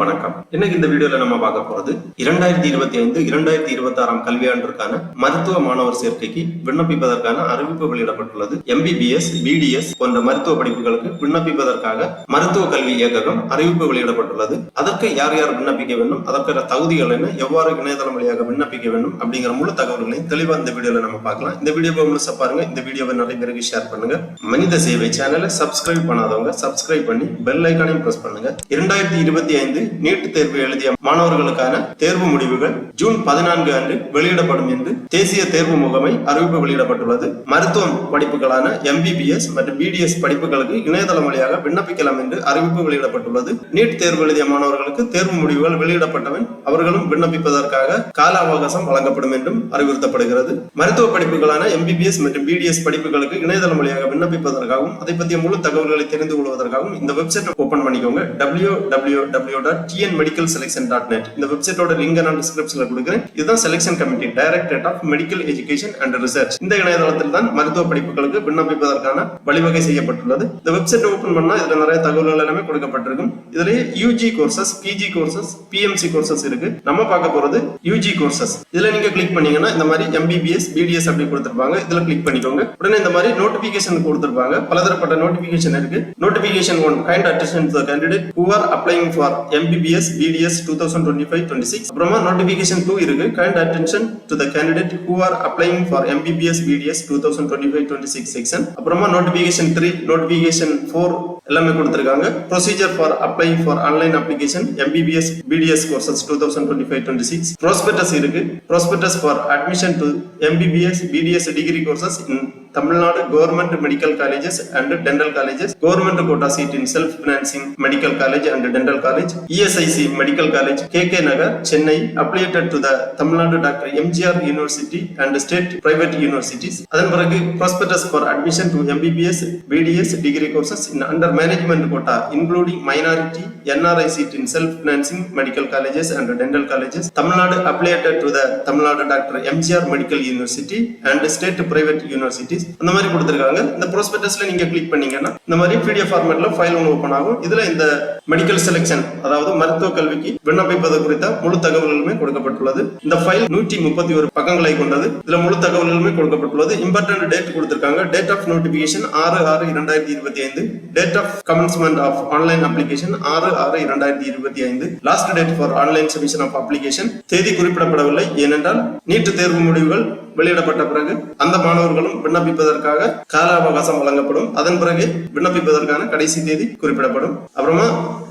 வணக்கம். இன்னைக்கு இந்த வீடியோல நம்ம பார்க்க போறது 2025-2026 கல்வியாண்டிற்கான மருத்துவ மாணவர் சேர்க்கைக்கு விண்ணப்பிப்பதற்கான அறிவிப்பு வெளியிடப்பட்டுள்ளது. MBBS, BDS போன்ற மருத்துவ படிப்புகளுக்கு விண்ணப்பிப்பதற்காக மருத்துவ கல்வி இயக்ககம் அறிவிப்பு வெளியிடப்பட்டுள்ளது. அதற்கு யார் யார் விண்ணப்பிக்க வேண்டும், அதற்கான தகுதிகள் என்ன, எவ்வாறு இணையதளம் வழியாக விண்ணப்பிக்க வேண்டும் அப்படிங்கிற முழு தகவல்களையும் தெளிவா இந்த வீடியோல நம்ம பார்க்கலாம். இந்த வீடியோவை முழுசா பாருங்க. இந்த வீடியோவை நிறைய பேருக்கு ஷேர் பண்ணுங்க. மனித சேவை சேனலை சப்ஸ்கிரைப் பண்ணாதவங்க சப்ஸ்கிரைப் பண்ணி பெல் ஐகானையும் பிரஸ் பண்ணுங்க. 2025 நீட் தேர்வு எழுதிய மாணவர்களுக்கான தேர்வு முடிவுகள் ஜூன் 14 அன்று வெளியிடப்படும் என்று தேசிய தேர்வு முகமை அறிவிப்பு வெளியிடப்பட்டுள்ளது. மருத்துவ படிப்புகளான MBBS மற்றும் BDS படிப்புகளுக்கு இணையதளம் வழியாக விண்ணப்பிக்கலாம் என்று அறிவிப்பு வெளியிடப்பட்டுள்ளது. நீட் தேர்வு எழுதிய மாணவர்களுக்கு தேர்வு முடிவுகள் வெளியிடப்பட்டவன் அவர்களும் விண்ணப்பிப்பதற்காக கால அவகாசம் வழங்கப்படும் என்றும் அறிவுறுத்தப்படுகிறது. மருத்துவ படிப்புகளான MBBS மற்றும் BDS படிப்புகளுக்கு இணையதளம் வழியாக விண்ணப்பிப்பதற்காகவும் அதை பற்றிய முழு தகவல்களை தெரிந்து கொள்வதற்காகவும் இந்த வெப்சைட் ஓபன் பண்ணிக்கோங்க. www.tnmedicalselection.net. இந்த வெப்சைட்டோட லிங்க் நான் டிஸ்கிரிப்ஷன்ல கொடுக்கிறேன். இதுதான் selection committee, directorate of medical education and research. இந்த இணையதளத்தில் தான் மருத்துவ படிப்புகளுக்கு விண்ணப்பிப்பதற்கான வழிவகை செய்யப்பட்டுள்ளது. இந்த வெப்சைட் ஓபன் பண்ணா இதுல நிறைய தகவல்கள் எல்லாமே கொடுக்கப்பட்டிருக்கும். இதுலயே UG courses, PG courses, PMC courses இருக்கு. நம்ம பார்க்க போறது UG கோர்சஸ். இதுல நீங்க கிளிக் பண்ணீங்கன்னா இந்த மாதிரி MBBS, BDS அப்படி கொடுத்திருப்பாங்க. இதுல கிளிக் பண்ணிக்கோங்க. உடனே இந்த மாதிரி நோட்டிபிகேஷன் கொடுத்திருப்பாங்க. பலதரப்பட்ட நோட்டிபிகேஷன் இருக்கு. Notification 1, kind attention to the candidate who are applying for MBBS, BDS 2025-26. அப்புறமா நோட்டிபிகேஷன் 2 இருக்கு. Kind attention to the candidate who are applying for MBBS, BDS 2025-26 section. அப்புறமா நோட்டிபிகேஷன் 3, நோட்டிபிகேஷன் 4 எல்லாமே கொடுத்திருக்காங்க. Procedure for applying for online application MBBS, BDS courses 2025-26. Prospectus இருக்கு. Prospectus for admission to MBBS, BDS degree courses in Tamil Nadu government medical colleges and dental colleges, government quota seat in self financing medical college and dental college, ESIC medical college, KK Nagar, Chennai, அப்ளிகேட்டட் to the Tamil Nadu doctor MGR university and state private universities. அதன் பிறகு prospectus for admission to MBBS, BDS degree courses in under management quota including minority NRI seat in self financing medical colleges and dental colleges, Tamil Nadu affiliated to the Tamil Nadu doctor MGR medical university and state private universities அந்த மாதிரி கொடுத்திருக்காங்க. இந்த ப்ராஸ்பெக்டஸ்ல நீங்க click பண்ணீங்கன்னா இந்த மாதிரி PDF ஃபார்மேட்ல file ஒன்று open ஆகும். இதுல இந்த மெடிக்கல் செலக்ஷன், அதாவது மருத்துவ கல்விக்கு விண்ணப்பிப்பது குறித்த முழு தகவல்களுமே கொடுக்கப்பட்டுள்ளது. இந்த ஃபைல் 131 பக்கங்களை கொண்டது. இதுல முழு தகவல்களுமே கொடுக்கப்பட்டுள்ளது. இம்பார்ட்டன்ட் டேட் கொடுத்திருக்காங்க. Date of notification 6/6/2025. Date of commencement of online application 6/6/2025. Last date for online submission of application தேதி குறிப்பிடப்படவில்லை. ஏனென்றால் நீட் தேர்வு முடிவுகள் வெளியிடப்பட்ட பிறகு அந்த மாணவர்களும் விண்ணப்பிப்பதற்காக கால அவகாசம் வழங்கப்படும். அதன் பிறகு விண்ணப்பிப்பதற்கான கடைசி தேதி குறிப்பிடப்படும். அப்புறமா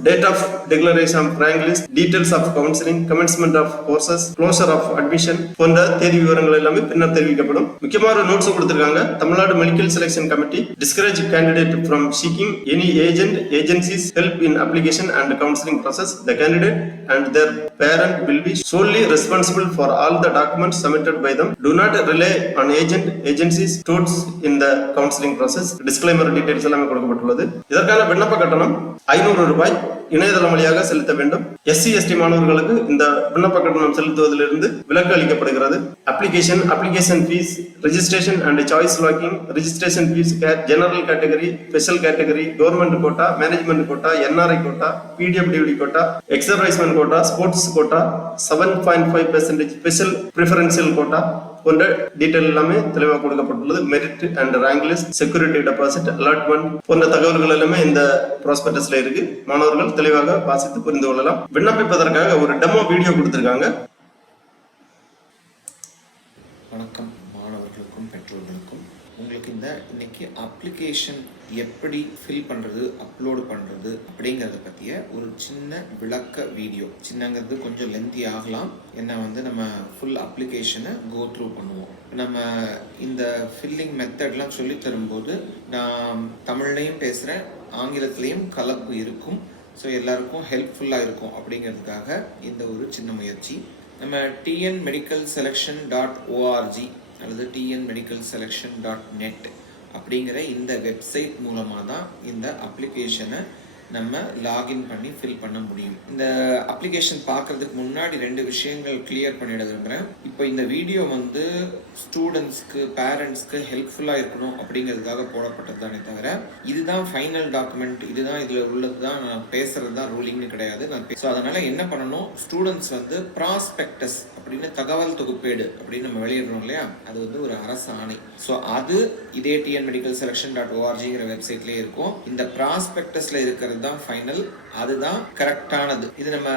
date of declaration of rank list, details of counselling, commencement of courses, closure of admission போன்ற தேதி விவரங்கள் எல்லாமே பின்னர் தெரிவிக்கப்படும். முக்கியமான நோட்ஸ் கொடுத்திருக்காங்க. Tamil Nadu medical selection committee discourage candidate from seeking any agencies help in application and counselling process. The candidate and their parent will be solely responsible for all the documents submitted by them. Do not rely on agencies tools in the counseling process. Disclaimer details எல்லாமே கொடுக்கப்பட்டுள்ளது. இதற்கான விண்ணப்ப கட்டணம் 500 ரூபாய் இணையதளம் வழியாக செலுத்த வேண்டும். SC/ST மாணவர்களுக்கு இந்த விண்ணப்ப கட்டணம் செலுத்துவதிலிருந்து விலக்கு அளிக்கப்படுகிறது. Application fees, registration and choice locking, registration fees, general category, special category, government quota, management quota, NRI quota, PWD quota, exservicemen quota, sports quota, 7.5% special preferential quota போன்ற டீடைல் எல்லாமே தெளிவாக கொடுக்கப்பட்டுள்ளது. Merit and rank list, security deposit, allotment போன்ற தகவல்கள் எல்லாமே இந்த ப்ராஸ்பெக்டஸ்ல இருக்கு. மாணவர்கள் தெளிவாக வாசித்து புரிந்து கொள்ளலாம். விண்ணப்பிப்பதற்காக ஒரு டெமோ வீடியோ கொடுத்திருக்காங்க. வணக்கம் மாணவர்களுக்கும் பெற்றோர்களுக்கும். உங்களுக்கு இன்னைக்கு அப்ளிகேஷன் எப்படி ஃபில் பண்ணுறது, அப்லோடு பண்ணுறது அப்படிங்கிறத பற்றிய ஒரு சின்ன விளக்க வீடியோ. சின்னங்கிறது கொஞ்சம் லென்த்தி ஆகலாம். ஏன்னா நம்ம ஃபுல் அப்ளிகேஷனை கோ த்ரூ பண்ணுவோம். நம்ம இந்த ஃபில்லிங் மெத்தட்லாம் சொல்லி தரும்போது நான் தமிழ்லையும் பேசுகிறேன், ஆங்கிலத்திலையும் கலப்பு இருக்கும். ஸோ எல்லாருக்கும் ஹெல்ப்ஃபுல்லாக இருக்கும் அப்படிங்கிறதுக்காக இந்த ஒரு சின்ன முயற்சி. நம்ம tnmedicalselection.org அல்லது tnmedicalselection.net அப்படிங்கிற இந்த வெப்சைட் மூலமாக தான் இந்த அப்ளிகேஷனை நம்ம லாகின் பண்ணி ஃபில் பண்ண முடியும். இந்த அப்ளிகேஷன் பார்க்கறதுக்கு முன்னாடி 2 விஷயங்கள் கிளியர் பண்ணிட விரும்புகிறேன். இப்போ இந்த வீடியோ வந்து ஸ்டூடெண்ட்ஸ்க்கு பேரண்ட்ஸ்க்கு ஹெல்ப்ஃபுல்லாக இருக்கணும் அப்படிங்கிறதுக்காக போடப்பட்டது தானே தவிர இதுதான் ஃபைனல் டாக்குமெண்ட், இதுதான் இதில் உள்ளது தான் நான் பேசுறது தான் ரூலிங்னு கிடையாது. ஸோ அதனால் என்ன பண்ணணும், ஸ்டூடெண்ட்ஸ் வந்து ப்ராஸ்பெக்டஸ் அப்படின்னு தகவல் தொகுப்பேடு அப்படின்னு நம்ம வெளியிடுறோம் இல்லையா, அது வந்து ஒரு அரசு ஆணை. ஸோ அது இதே tnmedicalselection.orgங்கிற வெப்சைட்லேயே இருக்கும். இந்த ப்ராஸ்பெக்டஸில் இருக்கிறது தான் ஃபைனல், அதுதான் கரெக்டானது. இது நம்ம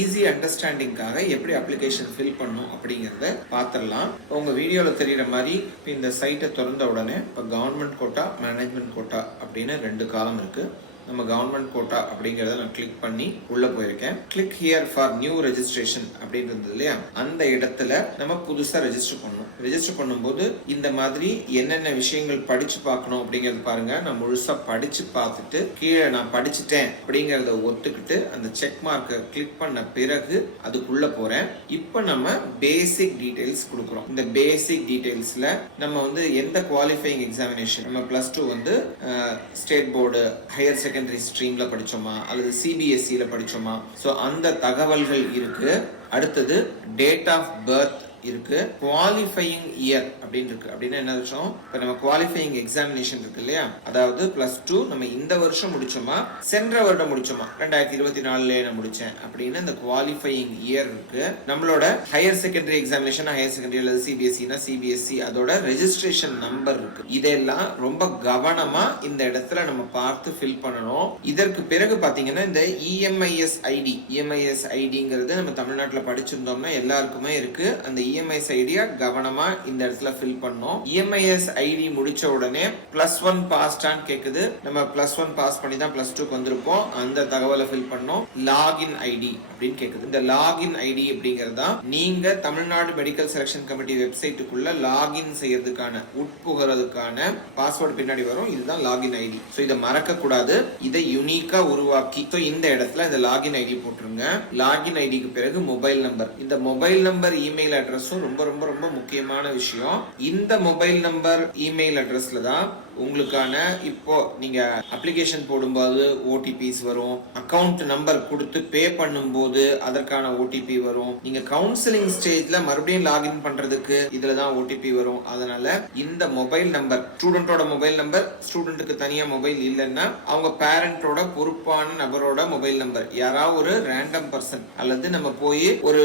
ஈஸி அண்டர்ஸ்டாண்டிங்காக எப்படி அப்ளிகேஷன் ஃபில் பண்ணணும் அப்படிங்கிறத பார்த்துடலாம். உங்கள் வீடியோவில் தெரிகிற மாதிரி இந்த சைட்டை திறந்த உடனே இப்போ கவர்மெண்ட் கோட்டா, மேனேஜ்மெண்ட் கோட்டா அப்படின்னு 2 காலம் இருக்குது. நம்ம கவர்மெண்ட் கோட்டா அப்படிங்கிறத நான் கிளிக் பண்ணி உள்ள போயிருக்கேன். Click here for new registration அப்படின்னு இருந்தது இல்லையா, அந்த இடத்துல நம்ம புதுசா ரெஜிஸ்டர் பண்ணணும். ரெஜிஸ்டர் பண்ணும்போது இந்த மாதிரி என்னென்ன விஷயங்கள் படிச்சு பார்க்கணும் அப்படிங்கறது பாருங்க. நான் முழுசா படிச்சு பார்த்துட்டு கீழே நான் படிச்சுட்டேன் அப்படிங்கறத ஒத்துக்கிட்டு அந்த செக் மார்க்கை கிளிக் பண்ண பிறகு அதுக்குள்ள போறேன். இப்போ நம்ம பேசிக் டீடைல்ஸ் கொடுக்குறோம். இந்த பேசிக் டீடைல்ஸ்ல நம்ம வந்து எந்த குவாலிஃபையிங் எக்ஸாமினேஷன், நம்ம +2 வந்து ஸ்டேட் போர்டு ஹையர் செகண்டரி ஸ்ட்ரீம்ல படிச்சோமா அல்லது சிபிஎஸ்சில படிச்சோமா, ஸோ அந்த தகவல்கள் இருக்கு. அடுத்தது டேட் ஆஃப் பர்த் இருக்கு, குவாலிஃபையிங் இயர் அப்படின்னு இருக்கு. அப்படின்னா என்ன விஷயம், இப்போ நம்ம குவாலிஃபையிங் எக்ஸாமினேஷன் இருக்கு இல்லையா, அதாவது +2 நம்ம இந்த வருஷம் முடிச்சோமா சென்ற வருடம் முடிச்சோமா 2024 நான் முடிச்சேன் அப்படின்னு அந்த குவாலிஃபையிங் இயர் இருக்கு. நம்மளோட higher secondary examination higher secondary அல்லது சிபிஎஸ்சினா சிபிஎஸ்சி அதோட ரெஜிஸ்ட்ரேஷன் நம்பர் இருக்கு. இதெல்லாம் ரொம்ப கவனமா இந்த இடத்துல நம்ம பார்த்து ஃபில் பண்ணணும். இதற்கு பிறகு பாத்தீங்கன்னா இந்த இஎம்ஐஎஸ் ஐடிங்கிறது நம்ம தமிழ்நாட்டில் படிச்சிருந்தோம்னா எல்லாருக்குமே இருக்கு. அந்த இஎம்ஐஎஸ் ஐடியா கவனமா இந்த இடத்துல ஃபில் பண்ணோம். இஎம்ஐஎஸ் ஐடி முடிச்ச உடனே +1 பாஸ்டான்னு கேக்குது. நம்ம +1 பாஸ் பண்ணி தான் +2க்கு வந்திருப்போம். அந்த தகவலை ஃபில் பண்ணோம். லாகின் ஐடி அப்படின்னு கேக்குது. இந்த லாகின் ஐடி அப்படிங்கறதா நீங்க தமிழ்நாடு மெடிக்கல் செலக்ஷன் கமிட்டி வெப்சைட்டுக்குள்ள லாகின் செய்யறதுக்கான உட்புகிறதுக்கான பாஸ்வேர்டு பின்னாடி வரும். இதுதான் லாகின் ஐடி. ஸோ இதை மறக்க கூடாது. இதை யூனிக்கா உருவாக்கி இந்த இடத்துல இந்த லாகின் ஐடி போட்டுருங்க. லாகின் ஐடிக்கு பிறகு மொபைல் நம்பர். இந்த மொபைல் நம்பர் இமெயில் அட்ரஸும் ரொம்ப ரொம்ப ரொம்ப முக்கியமான விஷயம். இந்த மொபைல் நம்பர் இமெயில் அட்ரஸ்ல தான் உங்களுக்கான இப்போ நீங்க அப்ளிகேஷன் போடும்போது ஓடிபிஸ் வரும், அக்கவுண்ட் நம்பர் கொடுத்து பே பண்ணும்போது அதற்கான ஓடிபி வரும், நீங்க கவுன்சிலிங் ஸ்டேஜ்ல மறுபடியும் லாகின் பண்றதுக்கு இதுல தான் ஓடிபி வரும். அதனால இந்த மொபைல் நம்பர், ஸ்டூடெண்டோட மொபைல் நம்பர், ஸ்டூடெண்ட்டுக்கு தனியா மொபைல் இல்லைன்னா அவங்க பேரண்டோட பொறுப்பான நபரோட மொபைல் நம்பர், யாராவது ஒரு ரேண்டம் பர்சன் அல்லது நம்ம போய் ஒரு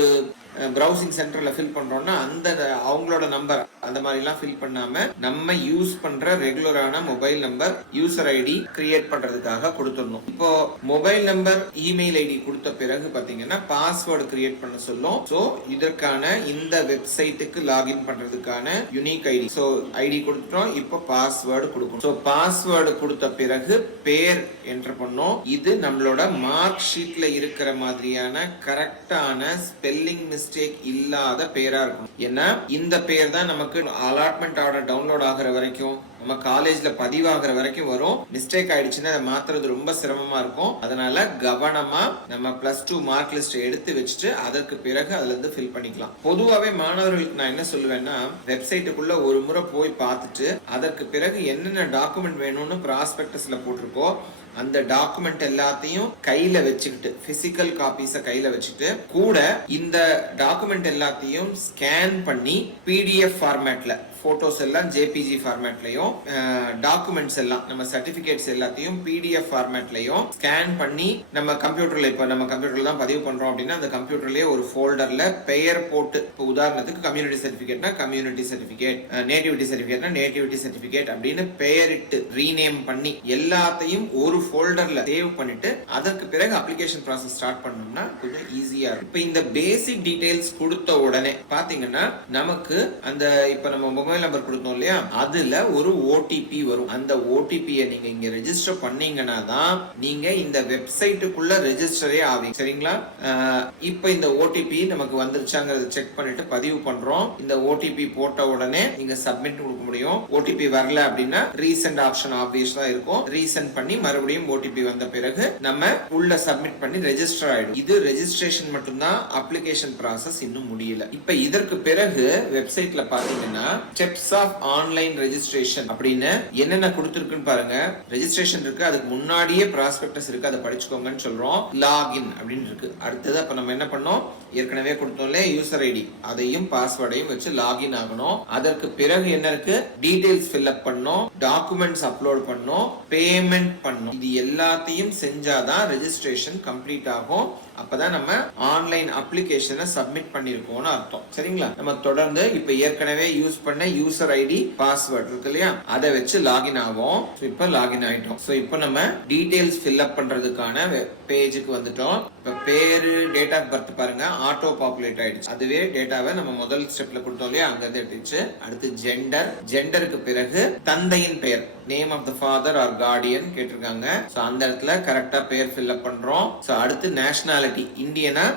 ப்ரௌசிங் சென்டர்ல ஃபில் பண்றோம்னா அந்த அவங்களோட நம்பர் அந்த மாதிரி எல்லாம் ஃபில் பண்ணாம நம்ம யூஸ் பண்ற ரெகுலரான mobile number user ID create பண்றதுக்காக கொடுத்துடணும். இப்போ மொபைல் நம்பர் இமெயில் ஐடி கொடுத்த பிறகு பாத்தீங்கன்னா பாஸ்வேர்டு கிரியேட் பண்ண சொல்லும். சோ இதற்கான இந்த வெப்சைட்டுக்கு லாகின் பண்றதுக்கான யூனிக் ஐடி, சோ ஐடி கொடுத்துட்டோம். இப்போ பாஸ்வேர்டு கொடுக்கணும். சோ பாஸ்வேர்டு கொடுத்த பிறகு பேர் என்டர் பண்ணோம். இது நம்மளோட மார்க் ஷீட்ல இருக்கிற மாதிரியான கரெக்டான ஸ்பெல்லிங் மிஸ்டேக் இல்லாத பேரா இருக்கும். ஏன்னா இந்த பேர் தான் நமக்கு அலாட்மெண்ட் ஆர்டர் டவுன்லோட் ஆகிற வரைக்கும், நம்ம காலேஜ்ல பதிவாகிற வரைக்கும் வரும். மிஸ்டேக் ஆயிடுச்சுன்னா அதை மாத்துறது ரொம்ப சிரமமா இருக்கும். அதனால கவனமா நம்ம +2 மார்க் லிஸ்ட் எடுத்து வச்சுட்டு அதற்கு பிறகு அதுல இருந்து ஃபில் பண்ணிக்கலாம். பொதுவாகவே மாணவர்களுக்கு நான் என்ன சொல்லுவேன்னா, வெப்சைட்டுக்குள்ள ஒரு முறை போய் பார்த்துட்டு அதற்கு பிறகு என்னென்ன டாக்குமெண்ட் வேணும்னு ப்ராஸ்பெக்டஸ்ல போட்டிருக்கோ அந்த டாக்குமெண்ட் எல்லாத்தையும் கையில வச்சுக்கிட்டு, பிசிக்கல் காப்பீஸை கையில வச்சுட்டு கூட இந்த டாக்குமெண்ட் எல்லாத்தையும் ஸ்கேன் பண்ணி பிடிஎஃப் ஃபார்மேட்ல, போட்டோஸ் எல்லாம் ஜேபிஜி ஃபார்மேட்லயும், டாக்குமெண்ட்ஸ் எல்லாம் நம்ம சர்டிபிகேட்ஸ் எல்லாத்தையும் பிடிஎஃப் ஃபார்மேட்லயும் ஸ்கேன் பண்ணி நம்ம கம்ப்யூட்டர்ல, இப்ப நம்ம கம்ப்யூட்டர்ல தான் பதிவு பண்றோம் அப்படின்னா அந்த கம்ப்யூட்டர்லயே ஒரு ஃபோல்டர்ல பெயர் போட்டு, இப்போ உதாரணத்துக்கு கம்யூனிட்டி சர்டிபிகேட்னா கம்யூனிட்டி சர்டிபிகேட், நேட்டிவிட்டி சர்டிபிகேட்னா நேட்டிவிட்டி சர்டிபிகேட் அப்படின்னு பெயரிட்டு ரீநேம் பண்ணி எல்லாத்தையும் ஒரு ஃபோல்டர்ல சேவ் பண்ணிட்டு அதற்கு பிறகு அப்ளிகேஷன் ப்ராசஸ் ஸ்டார்ட் பண்ணோம்னா கொஞ்சம் ஈஸியா இருக்கும். இப்போ இந்த பேசிக் டீடைல்ஸ் கொடுத்த உடனே பாத்தீங்கன்னா நமக்கு அந்த இப்ப நம்ம மொபைல் நம்பர் கொடுத்தோம் இல்லையா, அதுல ஒரு ஓடிபி வரும். அந்த ஓடிபியை நீங்க இங்க ரெஜிஸ்டர் பண்ணீங்கன்னா தான் நீங்க இந்த வெப்சைட்டுக்குள்ள ரெஜிஸ்டரே ஆவீங்க. சரிங்களா? இப்போ இந்த ஓடிபி நமக்கு வந்துருச்சாங்கிறத செக் பண்ணிட்டு பதிவு பண்றோம். இந்த ஓடிபி போட்ட உடனே நீங்க சப்மிட் கொடுக்க முடியும். ஓடிபி வரல அப்படின்னா ரீசெண்ட் ஆப்ஷன் ஆப்வியஸா இருக்கும். ரீசெண்ட் பண்ணி மறுபடியும் மறுபடியும் ஓடிபி வந்த பிறகு நம்ம உள்ள சப்மிட் பண்ணி ரெஜிஸ்டர் ஆயிடும். இது ரெஜிஸ்ட்ரேஷன் மட்டும்தான், அப்ளிகேஷன் ப்ராசஸ் இன்னும் முடியல. இப்ப இதற்கு பிறகு வெப்சைட்ல பாத்தீங்கன்னா ஸ்டெப்ஸ் ஆஃப் ஆன்லைன் ரெஜிஸ்ட்ரேஷன் அப்படின்னு என்னென்ன கொடுத்திருக்குன்னு பாருங்க. ரெஜிஸ்ட்ரேஷன் இருக்கு, அதுக்கு முன்னாடியே ப்ராஸ்பெக்டஸ் இருக்கு, அதை படிச்சுக்கோங்கன்னு சொல்றோம். லாகின் அப்படின்னு இருக்கு. அடுத்தது அப்ப நம்ம என்ன பண்ணோம், ஏற்கனவே கொடுத்தோம்ல யூசர் ஐடி, அதையும் பாஸ்வேர்டையும் வச்சு லாகின் ஆகணும். அதற்கு பிறகு என்ன இருக்கு, டீடைல்ஸ் ஃபில் அப் பண்ணோம், டாக்குமெண்ட்ஸ் அப்லோட் பண்ணோம், பேமெண்ட் பண்ணோம். இது எல்லாத்தையும் செஞ்சாதான் ரெஜிஸ்ட்ரேஷன் கம்ப்ளீட் ஆகும். அப்பதான் நம்ம ஆன்லைன் அப்ளிகேஷனை சப்மிட் பண்ணிருக்கோம்னு அர்த்தம். சரிங்களா? நம்ம தொடர்ந்து இப்ப ஏற்கனவே யூஸ் பண்ண யூசர் ஐடி பாஸ்வேர்ட் இருக்கு இல்லையா, அதை வச்சு லாகின் ஆகும். இப்ப லாகின் ஆயிட்டோம். சோ இப்போ நம்ம டீடைல்ஸ் ஃபில் அப் பண்றதுக்கான பேஜுக்கு வந்துட்டோம். இப்ப பேரு, டேட் ஆஃப் பர்த் பாருங்க ஆட்டோ பாப்புலேட் ஆயிடுச்சு. அதுவே டேட்டாவை நம்ம முதல் ஸ்டெப்ல கொடுத்தோம் இல்லையா, அங்க இருந்து எடுத்துச்சு. அடுத்து ஜெண்டர், ஜெண்டருக்கு பிறகு தந்தையின் பெயர், name of the father or guardian கேட்டிருக்காங்க. சோ அந்த இடத்துல கரெக்டா பேர் ஃபில் அப் பண்றோம். சோ அடுத்து நேஷனாலிட்டி, இந்தியனா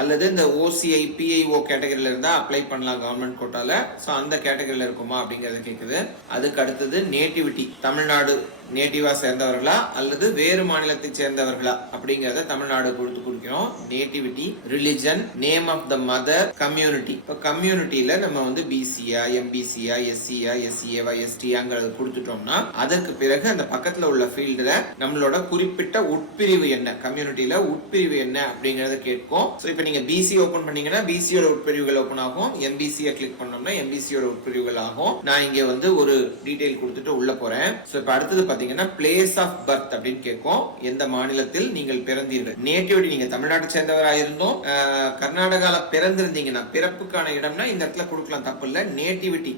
அல்லது இந்த ஓசிஐ பிஐஓ கேட்டகரியில இருந்தா அப்ளை பண்ணலாம் கவர்மெண்ட் கோட்டால. சோ அந்த கேட்டகரியில இருக்குமா அப்படிங்கறத கேக்குது. அதுக்கு அடுத்தது நேட்டிவிட்டி, தமிழ்நாடு நேட்டிவா சேர்ந்தவர்களா அல்லது வேறு மாநிலத்தை சேர்ந்தவர்களா அப்படிங்கறத தமிழ்நாடு கொடுத்து குடிக்கிறோம். Nativity, religion, name of the mother, community. இப்போ கம்யூனிட்டியில நம்ம வந்து பிசியா, எம்பிசியா, எஸ்சியா, எஸ்சிஏவா, எஸ்டியாங்கிறது கொடுத்துட்டோம்னா அதற்கு பிறகு அந்த பக்கத்துல உள்ள ஃபீல்டுல நம்மளோட குறிப்பிட்ட உட்பிரிவு என்ன, கம்யூனிட்டியில உட்பிரிவு என்ன அப்படிங்கறத கேட்கும். ஸோ இப்போ நீங்க பிசி ஓபன் பண்ணீங்கன்னா பிசியோட உட்பிரிவுகள் ஓபன் ஆகும், எம்பிசியை கிளிக் பண்ணோம்னா எம்பிசியோட உட்பிரிவுகள் ஆகும். நான் இங்க வந்து ஒரு டீடைல் கொடுத்துட்டு உள்ள போறேன். ஸோ இப்போ அடுத்தது பாத்தீங்கன்னா பிளேஸ் ஆஃப் பர்த் அப்படின்னு கேட்கும், எந்த மாநிலத்தில் நீங்கள் பிறந்தீர்கள். நேட்டிவிட்டி, நீங்க தமிழ்நாட்டை சேர்ந்தவராக இருந்தோம் கர்நாடகால பிறந்திருந்தீங்கன்னா பிறப்புக்கான இடம்னா இந்த இடத்துல கொடுக்கலாம், தப்பு இல்லை. நேட்டிவிட்டி,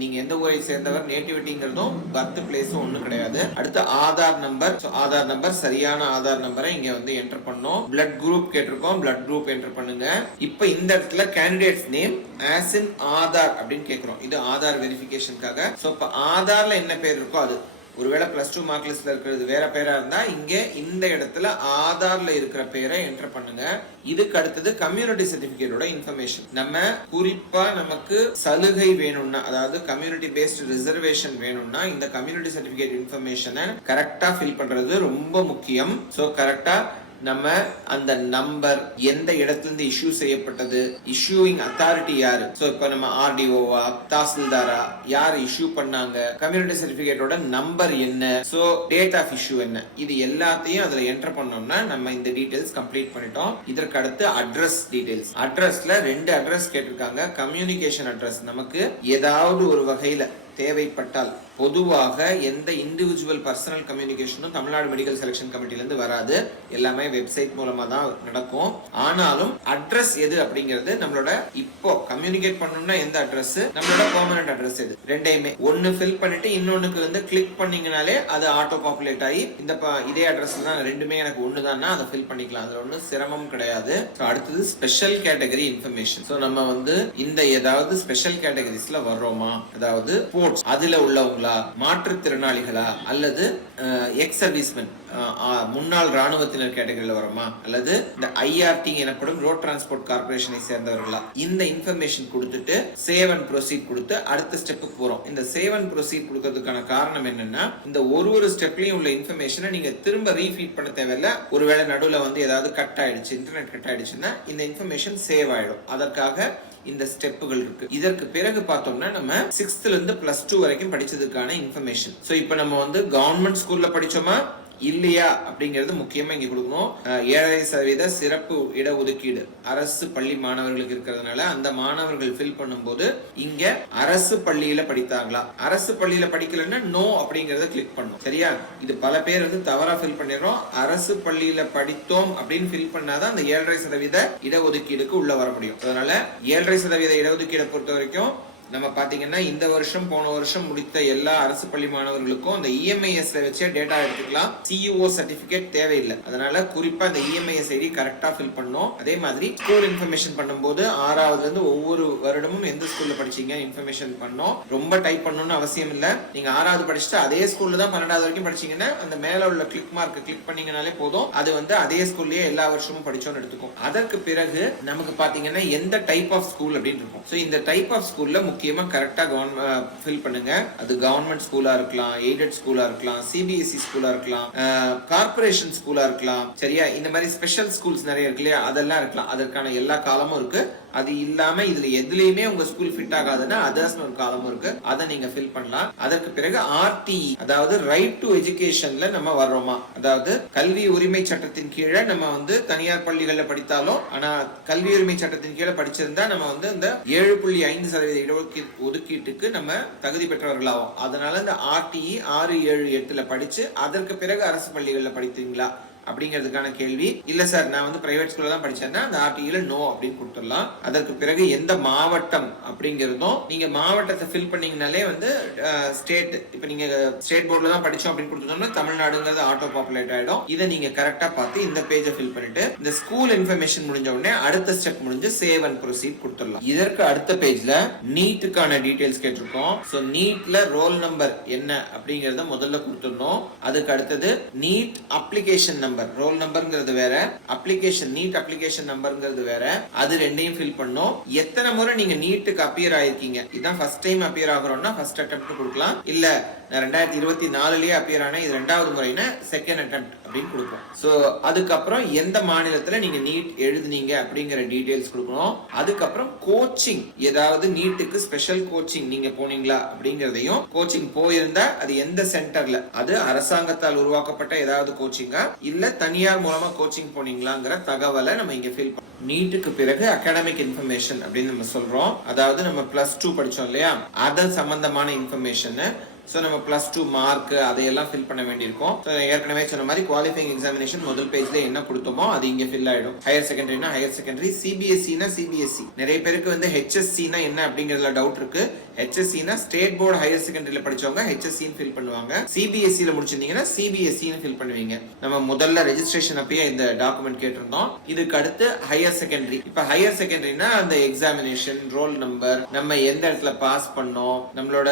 நீங்க எந்த ஊரை சேர்ந்தவர், நேட்டிவிட்டிங்கிறதும் பர்த் பிளேஸும் ஒண்ணும் கிடையாது. அடுத்து ஆதார் நம்பர், ஆதார் நம்பர் சரியான ஆதார் நம்பரை இங்க வந்து என்டர் பண்ணோம். பிளட் குரூப் கேட்டிருக்கோம், பிளட் குரூப் என்டர் பண்ணுங்க. இப்ப இந்த இடத்துல candidates name as in Aadhaar அப்படின்னு கேட்கிறோம். இது ஆதார் வெரிஃபிகேஷனுக்காக. சோ இப்ப ஆதார்ல என்ன பேர் இருக்கோ அது, ஒருவேளை பிளஸ் 2 மார்க் லிஸ்ட்ல இருக்கிறது வேற பேரா இருந்தா இங்க இந்த இடத்துல ஆதார்ல இருக்கிற பேரை என்டர் பண்ணுங்க. இதுக்கு அடுத்தது கம்யூனிட்டி சர்டிபிகேட்டோட இன்ஃபர்மேஷன். நம்ம குறிப்பா நமக்கு சலுகை வேணும்னா, அதாவது கம்யூனிட்டி பேஸ்ட் ரிசர்வேஷன் வேணும்னா இந்த கம்யூனிட்டி சர்டிபிகேட் இன்ஃபர்மேஷனை கரெக்டா ஃபில் பண்றது ரொம்ப முக்கியம். சோ கரெக்டா நம்ம அந்த நம்பர், எந்த இடத்துல இருந்து இஷ்யூ செய்யப்பட்டது, இஷ்யூயிங் அத்தாரிட்டி யாரு, சோ இப்ப நம்ம ஆர்டிஓவா, தாசில்தாரா, யார் இஷ்யூ பண்ணாங்க, கம்யூனிட்டி சர்டிபிகேட்டோட நம்பர் என்ன, சோ டேட் ஆஃப் இஷ்யூ என்ன, இது எல்லாத்தையும் அதுல என்டர் பண்ணோம்னா நம்ம இந்த டீடைல்ஸ் கம்ப்ளீட் பண்ணிட்டோம். இதற்கு அடுத்து அட்ரஸ் டீடைல்ஸ். அட்ரஸ்ல 2 அட்ரஸ் கேட்டிருக்காங்க. கம்யூனிகேஷன் அட்ரஸ், நமக்கு ஏதாவது ஒரு வகையில தேவைப்பட்டால், பொதுவாக எந்த இண்டிவிஜுவல் பர்சனல் கம்யூனிகேஷனும் தமிழ்நாடு மெடிக்கல் செலக்ஷன் கமிட்டில இருந்து வராது, எல்லாமே வெப்சைட் மூலமா தான் நடக்கும். ஆனாலும் அட்ரஸ் எது அப்படிங்கிறது நம்மளோட இப்போ கம்யூனிகேட் பண்ணணும்னா எந்த அட்ரஸ், நம்மளோட பெர்மனன்ட் அட்ரஸ் எது, ரெண்டையுமே ஒன்னு ஃபில் பண்ணிட்டு இன்னொன்னுக்கு வந்து கிளிக் பண்ணீங்கனாலே அது ஆட்டோ பாப்புலேட் ஆகி இந்த இதே அட்ரஸ்ல தான் ரெண்டுமே எனக்கு ஒண்ணுதான்னா அதை ஃபில் பண்ணிக்கலாம். அதுல ஒன்றும் சிரமம் கிடையாது. அடுத்தது ஸ்பெஷல் கேட்டகரி இன்ஃபர்மேஷன். ஸோ நம்ம வந்து இந்த ஏதாவது ஸ்பெஷல் கேட்டகரிஸ்ல வர்றோமா, அதாவது ஸ்போர்ட்ஸ் அதுல உள்ளவங்களா, மாற்றுத்திறனாளிகளா அல்லது எக்ஸ் சர்வீஸ்மென் முன்னாள் ராணுவத்தினர் கேட்டகரியில வருமா, அல்லது இந்த ஐஆர்டி எனப்படும் ரோட் டிரான்ஸ்போர்ட் கார்பரேஷனை சேர்ந்தவர்களா, இந்த இன்ஃபர்மேஷன் கொடுத்துட்டு சேவ் அண்ட் ப்ரொசீட் கொடுத்து அடுத்த ஸ்டெப்புக்கு போறோம். இந்த சேவ் அண்ட் ப்ரொசீட் கொடுக்கிறதுக்கான காரணம் என்னன்னா, இந்த ஒரு ஸ்டெப்லயும் உள்ள இன்ஃபர்மேஷனை நீங்க திரும்ப ரீஃபீட் பண்ண தேவையில்ல. ஒருவேளை நடுவில் வந்து ஏதாவது கட் ஆயிடுச்சு, இன்டர்நெட் கட் ஆயிடுச்சுன்னா இந்த இன்ஃபர்மேஷன் சேவ் ஆயிடும். அதற்காக இந்த ஸ்டெப்புகள் இருக்கு. இதற்கு பிறகு பார்த்தோம்னா நம்ம 6th ல இருந்து +2 வரைக்கும் படிச்சதுக்கான இன்ஃபர்மேஷன். சோ இப்போ நம்ம வந்து கவர்மெண்ட் ஸ்கூல்ல படிச்சோமா இல்லையா அப்படிங்கிறது முக்கியமா இங்க கொடுக்கணும். 7% சிறப்பு இடஒதுக்கீடு அரசு பள்ளி மாணவர்களுக்கு இருக்கிறதுனால அந்த மாணவர்கள் ஃபில் பண்ணும்போது இங்க அரசு பள்ளியில படித்தாங்களா, அரசு பள்ளியில படிக்கலன்னா நோ அப்படிங்கறத கிளிக் பண்ணும். சரியா? இது பல பேர் வந்து தவறா ஃபில் பண்ணிடுறோம். அரசு பள்ளியில படித்தோம் அப்படின்னு ஃபில் பண்ணாதான் அந்த 7% இடஒதுக்கீடுக்கு உள்ள வர முடியும். அதனால 7% இடஒதுக்கீடை பொறுத்த வரைக்கும் நம்ம பாத்தீங்கன்னா இந்த வருஷம் போன வருஷம் முடித்த எல்லா அரசு பள்ளி மாணவர்களுக்கும் அந்த இஎம்ஐஎஸ்ல வச்சே டேட்டா எடுத்துக்கலாம். சிஇஓ சர்டிபிகேட் தேவையில்லை. அதனால குறிப்பா இந்த இஎம்ஐஎஸ் ஐடி கரெக்டா ஃபில் பண்ணோம். அதே மாதிரி ஸ்கூல் இன்ஃபர்மேஷன் பண்ணும்போது 6வது இருந்து ஒவ்வொரு வருடமும் எந்த ஸ்கூல்ல படிச்சீங்க இன்ஃபர்மேஷன் பண்ணோம். ரொம்ப டைப் பண்ணணும்னு அவசியம் இல்லை. நீங்க 6வது படிச்சுட்டு அதே ஸ்கூல்ல தான் 12வது வரைக்கும் படிச்சீங்கன்னா அந்த மேல உள்ள கிளிக் மார்க் கிளிக் பண்ணீங்கனாலே போதும். அது வந்து அதே ஸ்கூல்லயே எல்லா வருஷமும் படிச்சோன்னு எடுத்துக்கும். அதற்கு பிறகு நமக்கு பாத்தீங்கன்னா எந்த டைப் ஆஃப் ஸ்கூல் அப்படின்னு இருக்கும். சோ இந்த டைப் ஆஃப் ஸ்கூல்ல முக்கியமா கரெக்டா ஃபில் பண்ணுங்க. அது கவர்மெண்ட் ஸ்கூலா இருக்கலாம், எய்டட் ஸ்கூலா இருக்கலாம், சிபிஎஸ்இ ஸ்கூலா இருக்கலாம், கார்ப்பரேஷன் ஸ்கூலா இருக்கலாம். சரியா? இந்த மாதிரி ஸ்பெஷல் ஸ்கூல்ஸ் நிறைய இருக்கு இல்லையா, அதெல்லாம் இருக்கலாம். அதற்கான எல்லா காலமும் இருக்கு. அது இல்லாம இதுல எதுலயுமே உங்க ஸ்கூல் ஃபிட் ஆகாதுன்னா அதர்ஸ்னு ஒரு காலமும் இருக்கு, அதை நீங்க ஃபில் பண்ணலாம். அதற்கு பிறகு ஆர்டிஇ, அதாவது ரைட் டு எஜுகேஷன்ல நம்ம வர்றோமா, அதாவது கல்வி உரிமை சட்டத்தின் கீழே நம்ம வந்து தனியார் பள்ளிகள்ல படித்தாலும், ஆனா கல்வி உரிமை சட்டத்தின் கீழே படிச்சிருந்தா நம்ம வந்து இந்த 7.5% ஒதுக்கீட்டுக்கு நம்ம தகுதி பெற்றவர்களாகும். அதனால இந்த ஆர்டிஇ 6-7-8ல படிச்சு அதற்கு பிறகு அரசு பள்ளிகள்ல படித்தீங்களா அப்படிங்கிறதுக்கான கேள்வி. இல்ல சார் நான் வந்து பிரைவேட் ஸ்கூல்ல தான் படிச்சேன்னா அந்த ஆர்டிஇல நோ அப்படின்னு கொடுத்துடலாம். அதற்கு பிறகு எந்த மாவட்டம் அப்படிங்கிறதும் நீங்க மாவட்டத்தை ஃபில் பண்ணீங்கனாலே வந்து ஸ்டேட், இப்ப நீங்க ஸ்டேட் போர்ட்ல தான் படிச்சோம் அப்படின்னு கொடுத்தோம்னா தமிழ்நாடுங்கிறது ஆட்டோ பாப்புலேட் ஆயிடும். இதை நீங்க கரெக்டா பார்த்து இந்த பேஜை ஃபில் பண்ணிட்டு இந்த ஸ்கூல் இன்ஃபர்மேஷன் முடிஞ்ச உடனே அடுத்த ஸ்டெப் முடிஞ்சு சேவ் அண்ட் ப்ரொசீட் கொடுத்துடலாம். இதற்கு அடுத்த பேஜ்ல நீட்டுக்கான டீடைல்ஸ் கேட்டிருக்கோம். சோ நீட்ல ரோல் நம்பர் என்ன அப்படிங்கறத முதல்ல கொடுத்துடணும். அதுக்கு அடுத்தது நீட் அப்ளிகேஷன் நம்பர், ரோல் நம்பர்ங்கிறது வேற, அப்ளிகேஷன் நீட் அப்ளிகேஷன் நம்பர்ங்கிறது வேற, அது ரெண்டையும் ஃபில் பண்ணோம். எத்தனை முறை நீங்க நீட்டுக்கு அப்பியர் ஆயிருக்கீங்க, இதான் ஃபர்ஸ்ட் டைம் அப்பியர் ஆகுறோம்னா ஃபர்ஸ்ட் அட்டெம்ப்ட் கொடுக்கலாம். இல்ல 2024லயே அப்பியர் ஆனா இது ரெண்டாவது முறைனா செகண்ட் அட்டெம்ப்ட் அப்படின்னு கொடுப்போம். சோ அதுக்கப்புறம் எந்த மாநிலத்துல நீங்க நீட் எழுதுனீங்க அப்படிங்கிற டீடைல்ஸ் கொடுக்கணும். அதுக்கப்புறம் கோச்சிங், ஏதாவது நீட்டுக்கு ஸ்பெஷல் கோச்சிங் நீங்க போனீங்களா அப்படிங்கறதையும், கோச்சிங் போயிருந்தா அது எந்த சென்டர்ல, அது அரசாங்கத்தால் உருவாக்கப்பட்ட ஏதாவது கோச்சிங்கா இல்ல தனியார் மூலமா கோச்சிங் போனீங்களாங்கிற தகவலை நம்ம இங்க ஃபில் பண்ணோம். நீட்டுக்கு பிறகு அகாடமிக் இன்ஃபர்மேஷன் அப்படின்னு நம்ம சொல்றோம். அதாவது நம்ம +2 படிச்சோம் இல்லையா, அது சம்பந்தமான இன்ஃபர்மேஷன். சோ நம்ம +2 மார்க் அதையெல்லாம் ஃபில் பண்ண வேண்டியிருக்கும். ஏற்கனவே சொன்ன மாதிரி குவாலிஃபைங் எக்ஸாமினேஷன் முதல் பேஜ்ல என்ன கொடுத்தோமோ அது இங்க ஃபில் ஆயிடும். ஹையர் செகண்டரினா ஹையர் செகண்டரி, சிபிஎஸ்இனா சிபிஎஸ்இ. நிறைய பேருக்கு வந்து ஹெச்எஸ்சினா என்ன அப்படிங்கறதுல டவுட் இருக்கு. ஹெச்எஸ்சினா ஸ்டேட் போர்டு ஹையர் செகண்டரியில படிச்சவங்க ஹெச்எஸ்சின்னு ஃபில் பண்ணுவாங்க. சிபிஎஸ்இல முடிச்சிருந்தீங்கன்னா சிபிஎஸ்இன்னு ஃபில் பண்ணுவீங்க. நம்ம முதல்ல ரெஜிஸ்ட்ரேஷன் அப்பயே இந்த டாக்குமெண்ட் கேட்டிருந்தோம். இதுக்கு அடுத்து ஹையர் செகண்டரி. இப்ப ஹையர் செகண்டரினா அந்த எக்ஸாமினேஷன், ரோல் நம்பர், நம்ம எந்த இடத்துல பாஸ் பண்ணோம், நம்மளோட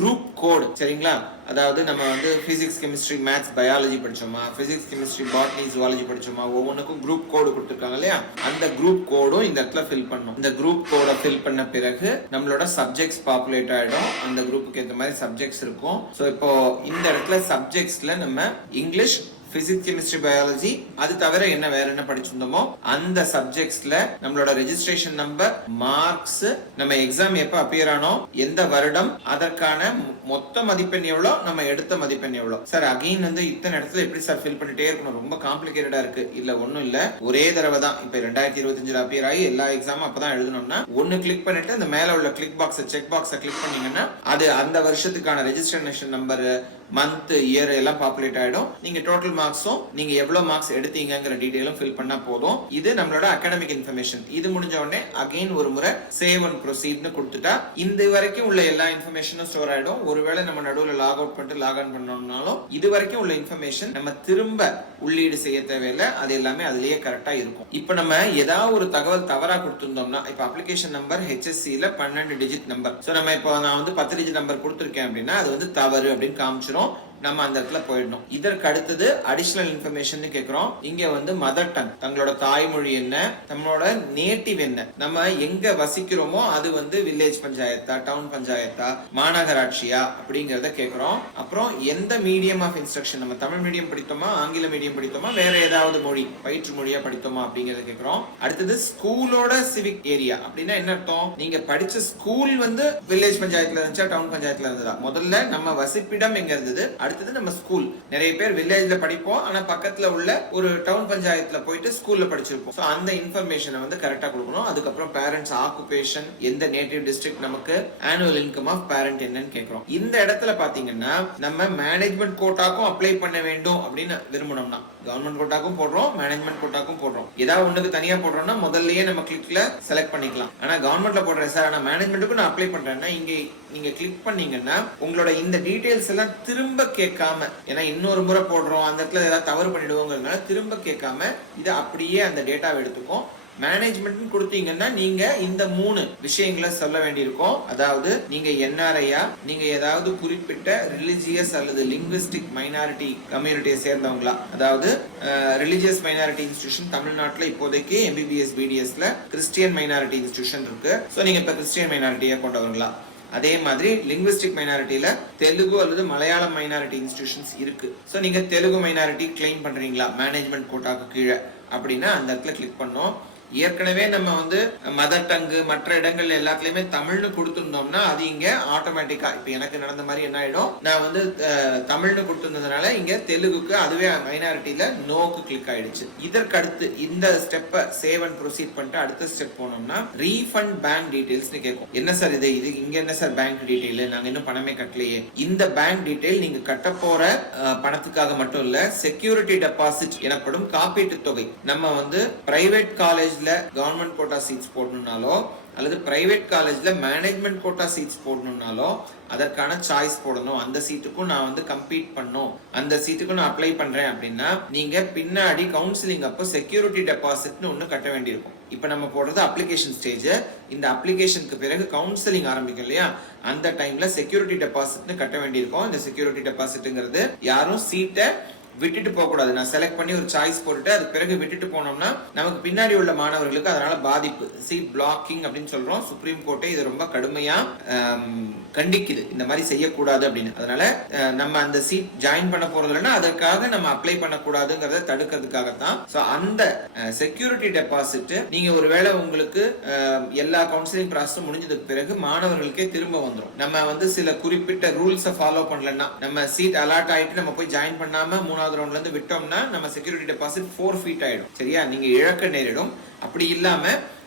குரூப் கோட், சரிங்களா? அதாவது நம்ம வந்து பிசிக்ஸ், கெமிஸ்ட்ரி, மேத்ஸ், பயாலஜி படிச்சோமா, பிசிக்ஸ், கெமிஸ்ட்ரி, பாட்னி, ஜுவாலஜி படிச்சோமா, ஒவ்வொன்றுக்கும் குரூப் கோடு கொடுத்துருக்காங்க இல்லையா, அந்த குரூப் கோடும் இந்த இடத்துல ஃபில் பண்ணணும். இந்த குரூப் கோடை ஃபில் பண்ண பிறகு நம்மளோட சப்ஜெக்ட்ஸ் பாப்புலேட் ஆயிடும். அந்த குரூப்புக்கு ஏற்ற மாதிரி சப்ஜெக்ட்ஸ் இருக்கும். ஸோ இப்போ இந்த இடத்துல சப்ஜெக்ட்ஸ்ல நம்ம இங்கிலீஷ், பிசிக்ஸ், கெமிஸ்ட்ரி, பயாலஜி, அது தவிர என்ன வேற என்ன படிச்சிருந்தோமோ அந்த சப்ஜெக்ட்ஸ்ல நம்மளோட ரெஜிஸ்ட்ரேஷன் நம்பர், மார்க்ஸ், நம்ம எக்ஸாம் எப்ப அப்பியர் ஆனோ, எந்த வருடம், அதற்கான மொத்த மதிப்பெண் எவ்வளவு, நம்ம எடுத்த மதிப்பெண் எவ்வளவு. சார் அகைன் வந்து இத்தனை இடத்துல எப்படி சார் ஃபில் பண்ணிட்டே இருக்கணும், ரொம்ப காம்ப்ளிகேட்டடா இருக்கு. இல்ல ஒண்ணும் இல்ல, ஒரே தடவை தான். இப்ப 2025 அப்பியர் ஆகி எல்லா எக்ஸாமும் அப்பதான் எழுதணும்னா ஒன்னு கிளிக் பண்ணிட்டு அந்த மேல உள்ள கிளிக் பாக்ஸ், செக் பாக்ஸை கிளிக் பண்ணீங்கன்னா அது அந்த வருஷத்துக்கான ரெஜிஸ்ட்ரேஷன் நம்பர், மந்த், இயர் எல்லாம் பாப்புலேட் ஆயிடும். நீங்க டோட்டல் மார்க்ஸும் நீங்க எவ்வளவு மார்க்ஸ் எடுத்தீங்கங்கிற டீடைலும் ஃபில் பண்ணா போதும். இது நம்மளோட அகாடமிக் இன்ஃபர்மேஷன். இது முடிஞ்ச உடனே அகைன் ஒரு முறை சேவ் அண்ட் ப்ரொசீட்னு கொடுத்துட்டா இந்த வரைக்கும் உள்ள எல்லா இன்ஃபர்மேஷனும் ஸ்டோர் ஆயிடும். ஒருவேளை நம்ம நடுவில் லாக் அவுட் பண்ணிட்டு லாக் ஆன் பண்ணோம்னாலும் இது வரைக்கும் உள்ள இன்ஃபர்மேஷன் நம்ம திரும்ப உள்ளீடு செய்ய தேவையில்லை, அது எல்லாமே அதுலயே கரெக்டா இருக்கும். இப்ப நம்ம ஏதாவது ஒரு தகவல் தவறா கொடுத்திருந்தோம்னா, இப்ப அப்ளிகேஷன் நம்பர் HSCல 12 டிஜிட் நம்பர், சோ நம்ம இப்போ நான் வந்து 10 டிஜிட் நம்பர் கொடுத்திருக்கேன் அப்படின்னா அது வந்து தவறு அப்படின்னு காமிச்சிரும். நம்ம அந்த இடத்துல போயிடணும். இதற்கு அடுத்தது அடிஷனல் இன்ஃபர்மேஷன் கேக்குறோம். இங்க வந்து மதர் டங், தங்களோட தாய்மொழி என்ன, நம்மளோட நேட்டிவ் என்ன, நம்ம எங்க வசிக்கிறோமோ அது வந்து வில்லேஜ் பஞ்சாயத்தா, டவுன் பஞ்சாயத்தா, மாநகராட்சியா அப்படிங்கறத கேக்குறோம். அப்புறம் எந்த மீடியம் ஆஃப் இன்ஸ்ட்ரக்ஷன், நம்ம தமிழ் மீடியம் படித்தோமா, ஆங்கில மீடியம் படித்தோமா, வேற ஏதாவது மொழி பயிற்று மொழியா படித்தோமா அப்படிங்கறத கேக்குறோம். அடுத்தது ஸ்கூலோட சிவிக் ஏரியா அப்படின்னா என்ன அர்த்தம், நீங்க படிச்ச ஸ்கூல் வந்து வில்லேஜ் பஞ்சாயத்துல இருந்துச்சா, டவுன் பஞ்சாயத்துல இருந்ததா. முதல்ல நம்ம வசிப்பிடம் எங்க இருந்தது, அடுத்தது நம்ம ஸ்கூல். நிறைய பேர் வில்லேஜ்ல படிப்போம், ஆனா பக்கத்துல உள்ள ஒரு டவுன் பஞ்சாயத்துல போயிட்டு ஸ்கூல்ல படிச்சிருப்போம். சோ அந்த இன்ஃபர்மேஷனை வந்து கரெக்டா கொடுக்கணும். அதுக்கப்புறம் பேரண்ட்ஸ் ஆக்குபேஷன், எந்த நேட்டிவ் டிஸ்ட்ரிக்ட், நமக்கு ஆனுவல் இன்கம் ஆஃப் பேரண்ட் என்னன்னு கேக்குறோம். இந்த இடத்துல பாத்தீங்கன்னா நம்ம மேனேஜ்மெண்ட் கோட்டாக்கும் அப்ளை பண்ண வேண்டும் அப்படின்னு விரும்பணும்னா கவர்மெண்ட் கோட்டாக்கும் போடுறோம், மேனேஜ்மெண்ட் கோட்டாக்கும் போடுறோம். ஏதாவது ஒண்ணுக்கு தனியா போடுறோம்னா முதல்லயே நம்ம கிளிக்ல செலக்ட் பண்ணிக்கலாம். ஆனா கவர்மெண்ட்ல போடுறேன் சார், ஆனா மேனேஜ்மெண்ட்டுக்கு நான் அப்ளை பண்றேன்னா இங்க நீங்க கிளிக் பண்ணீங்கன்னா உங்களோட இந்த டீடைல்ஸ் எல்லாம் திரும்ப கேட்காம, ஏன்னா இன்னொரு முறை போடுறோம் அந்த இடத்துல ஏதாவது தவறு பண்ணிடுவோங்கிறதுனால திரும்ப கேட்காம இதை அப்படியே அந்த டேட்டாவை எடுத்துக்கும். மேனேஜ்மெண்ட் கொடுத்தீங்கன்னா நீங்க இந்த 3 விஷயங்களை சொல்ல வேண்டியிருக்கும். அதாவது நீங்க என்ஆர்ஐயா, நீங்க ஏதாவது குறிப்பிட்ட ரிலிஜியஸ் அல்லது லிங்குவிஸ்டிக் மைனாரிட்டி கம்யூனிட்டியை சேர்ந்தவங்களா, அதாவது ரிலிஜியஸ் மைனாரிட்டி இன்ஸ்டிடியூஷன் தமிழ்நாட்டில் இப்போதைக்கு எம்பிபிஎஸ் பிடிஎஸ்ல கிறிஸ்டியன் மைனாரிட்டி இன்ஸ்டிடியூஷன் இருக்கு. ஸோ நீங்க இப்ப கிறிஸ்டியன் மைனாரிட்டியை கொண்டவங்களா, அதே மாதிரி லிங்குவிஸ்டிக் மைனாரிட்டியில தெலுங்கு அல்லது மலையாளம் மைனாரிட்டி இன்ஸ்டிடியூஷன்ஸ் இருக்கு. ஸோ நீங்க தெலுங்கு மைனாரிட்டி கிளைம் பண்றீங்களா மேனேஜ்மெண்ட் கோட்டாக்கு கீழே அப்படின்னா அந்த இடத்துல கிளிக் பண்ணோம். ஏற்கனவே நம்ம வந்து மதர் டங்கு மற்ற இடங்கள் எல்லாத்துலயுமே தமிழ்னு கொடுத்துருந்தோம்னா அது இங்க ஆட்டோமேட்டிக்கா இப்ப எனக்கு நடந்த மாதிரி என்ன ஆயிடும், நான் வந்து தமிழ்னு கொடுத்துருந்ததுனால இங்க தெலுங்குக்கு அதுவே மைனாரிட்டியில நோக்கு கிளிக் ஆயிடுச்சு. இதற்கு அடுத்து இந்த ஸ்டெப்பை சேவ் அண்ட் ப்ரொசீட் பண்ணிட்டு அடுத்த ஸ்டெப் போனோம்னா ரீஃபண்ட் பேங்க் டீடைல்ஸ்னு கேட்கும். என்ன சார் இது இங்க என்ன சார் பேங்க் டீடைல், நாங்க இன்னும் பணமே கட்டலையே. இந்த பேங்க் டீடைல் நீங்க கட்ட போற பணத்துக்காக மட்டும் இல்ல, செக்யூரிட்டி டெபாசிட் எனப்படும் காப்பீட்டு தொகை. நம்ம வந்து private college government quota seats போடணும்னாலோ அல்லது பிரைவேட் காலேஜ்ல மேனேஜ்மெண்ட் கோட்டா சீட்ஸ் போடணும்னாலோ அதற்கான சாய்ஸ் போடணும். அந்த சீட்டுக்கும் நான் வந்து கம்பீட் பண்ணும், அந்த சீட்டுக்கும் நான் அப்ளை பண்றேன் அப்படின்னா நீங்க பின்னாடி கவுன்சிலிங் அப்போ செக்யூரிட்டி டெபாசிட்னு ஒண்ணு கட்ட வேண்டியிருக்கும். இப்ப நம்ம போடுறது அப்ளிகேஷன் ஸ்டேஜ். இந்த அப்ளிகேஷனுக்கு பிறகு கவுன்சிலிங் ஆரம்பிக்கும் இல்லையா, அந்த டைம்ல செக்யூரிட்டி டெபாசிட்னு கட்ட வேண்டியிருக்கும். இந்த செக்யூரிட்டி டெபாசிட்ங்கிறது யாரும் சீட்டை விட்டுட்டு போக கூடாது. நான் செலக்ட் பண்ணி ஒரு சாய்ஸ் போட்டுட்டு அது பிறகு விட்டுட்டு போனோம்னா நமக்கு பின்னாடி உள்ள மாணவர்களுக்கு அதனால பாதிப்பு, சீட் பிளாக்கிங் அப்படின்னு சொல்றோம். சுப்ரீம் கோர்ட்டே இது ரொம்ப கடுமையா கண்டிக்குது, இந்த மாதிரி செய்யக்கூடாது அப்படின்னு. அதனால நம்ம அந்த சீட் ஜாயின் பண்ண போறது இல்லைன்னா அதற்காக நம்ம அப்ளை பண்ணக்கூடாதுங்கிறத தடுக்கிறதுக்காகத்தான். ஸோ அந்த செக்யூரிட்டி டெபாசிட் நீங்க ஒருவேளை உங்களுக்கு எல்லா கவுன்சிலிங் ப்ராசஸும் முடிஞ்சதுக்கு பிறகு மாணவர்களுக்கே திரும்ப வந்துடும். நம்ம வந்து சில குறிப்பிட்ட ரூல்ஸை ஃபாலோ பண்ணலன்னா, நம்ம சீட் அலாட் ஆயிட்டு நம்ம போய் ஜாயின் பண்ணாம 3வது ரவுண்ட்ல இருந்து விட்டோம்னா நம்ம செக்யூரிட்டி டெபாசிட் ஃபோர்ஃபீட் ஆயிடும். சரியா, நீங்க இழக்க நேரிடும். அப்படி இல்லாம